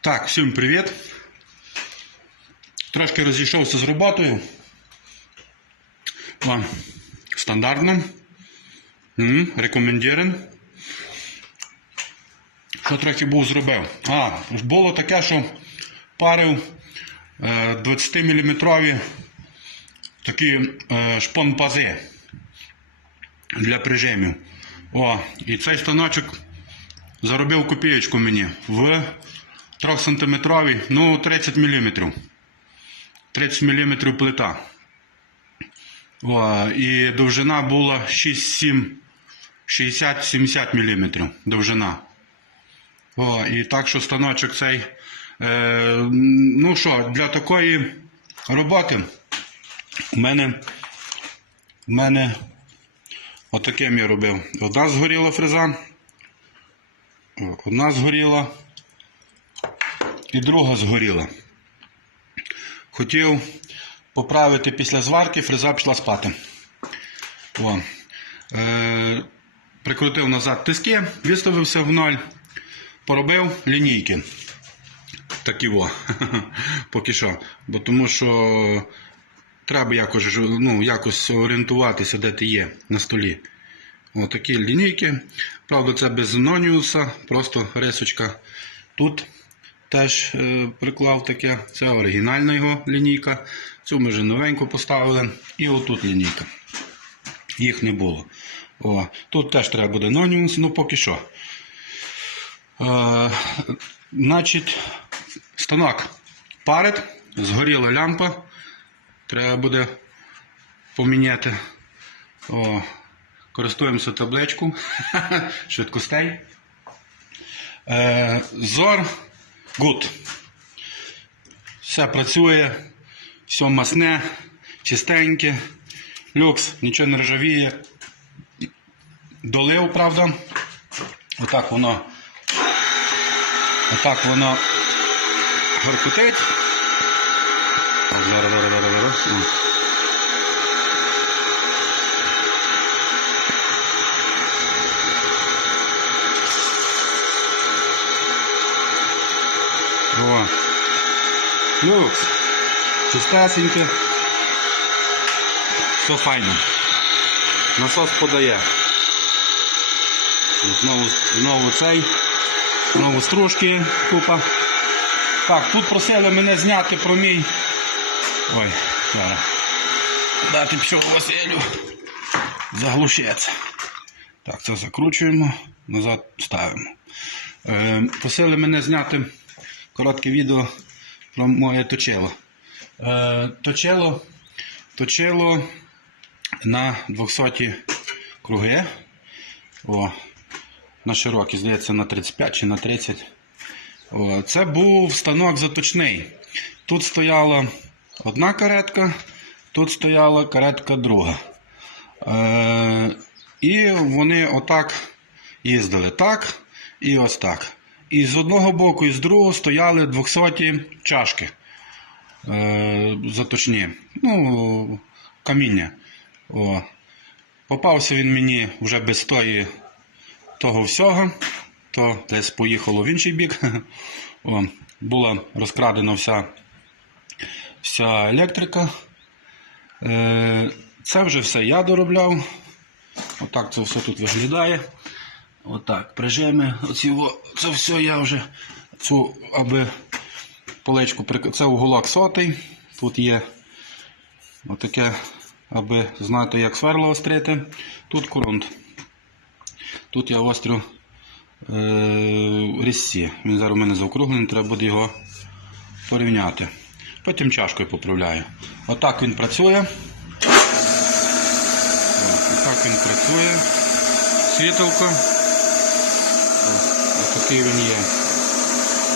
Так, всім привіт. Трошки розійшовся з роботою. О, стандартно. Рекомендірен. Що трохи був зробив? А, було таке, що парив 20-мм такі е, шпон-пази для прижимів. О, і цей станочок заробив копієчку мені в 3 сантиметровій, ну 30 мм. 30 мм плита. О, і довжина була 6-7, 60-70 мм довжина. О, і так що станочок цей. Е, ну що, для такої роботи у мене, у мене отаким я робив. Одна згоріла фреза, одна згоріла і друга згоріла. Хотів поправити після зварки, фреза пішла спати. О. Е, прикрутив назад тиски, виставився в ноль, поробив лінійки. Такі во. Поки що. Бо тому що треба якось, ну, якось орієнтуватися, де ти є на столі. Отакі лінійки. Правда, це без ноніуса, просто рисочка. Тут теж е, приклав таке. Це оригінальна його лінійка. Цю ми вже новенько поставили. І отут лінійка. Їх не було. О, тут теж треба буде ноніус, ну поки що. Е, значить, станок парить, згоріла лямпа. Треба буде поміняти. О, користуємося табличку швидкостей. Е, зор good. Все працює, все масне, чистеньке, люкс, нічого не ржавіє. Долив, правда. Отак воно. Отак воно горкутить. Зараз, зараз, зараз, зараз. О. Люкс. Чистесеньке. Все файно. Насос подає. Знову, знову цей. Знову стружки купа. Так, тут просили мене зняти про мій. Ой, зараз. Дати пішов Василю. Заглушеться. Так, це закручуємо, назад ставимо. Е, просили мене зняти коротке відео про моє точило. Е, точило, точило на 200 круги. О, на широкі, здається, на 35 чи на 30. О, це був станок заточний. Тут стояла одна каретка, тут стояла каретка друга. Е, і вони отак їздили так і ось так. І з одного боку, і з другого стояли 200 чашки е, заточні. Ну, каміння. О. Попався він мені вже без тої того всього, то десь поїхало в інший бік. О, була розкрадена вся, вся електрика. Е, це вже все я доробляв. Отак це все тут виглядає. Отак, прижими. Оці, це все я вже цю, аби поличку прик- Це уголок сотий. Тут є отаке, аби знати, як сверло острити. Тут корунд. Тут я острю е, різці. Він зараз у мене заокруглений, треба буде його порівняти. Потім чашкою поправляю. Отак він працює. Отак він працює. Світилко. Такий він є.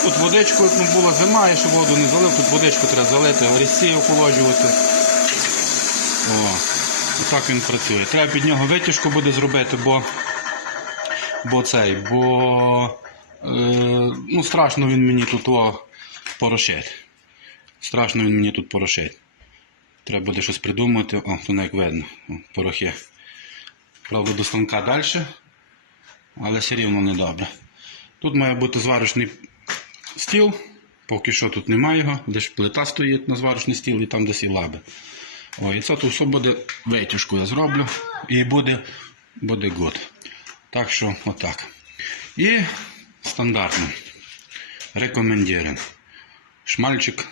Тут водичку, як була зима, я ще воду не залив, тут водичку треба залити, різці охолоджувати. О, отак він працює. Треба під нього витяжку буде зробити, бо, бо цей, бо е, ну, страшно він мені тут о, порошить. Страшно він мені тут порошить. Треба буде щось придумати. О, то як видно, о, порохи. Правда, до станка далі, але все рівно не добре. Тут має бути зварочний стіл Поки що тут немає його, де ж плита стоїть на зварочний стіл і там десь і лаби. О, і це тут все буде витяжку я зроблю. І буде, буде год. Так що отак. І стандартно. Рекомендірен. Шмальчик.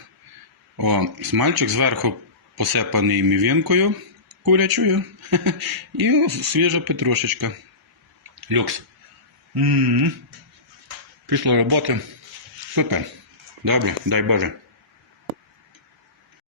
О, смальчик зверху посипаний мівінкою курячою. І свіжа петрушечка. Люкс. м Після роботи. Супер. Добре, дай Боже.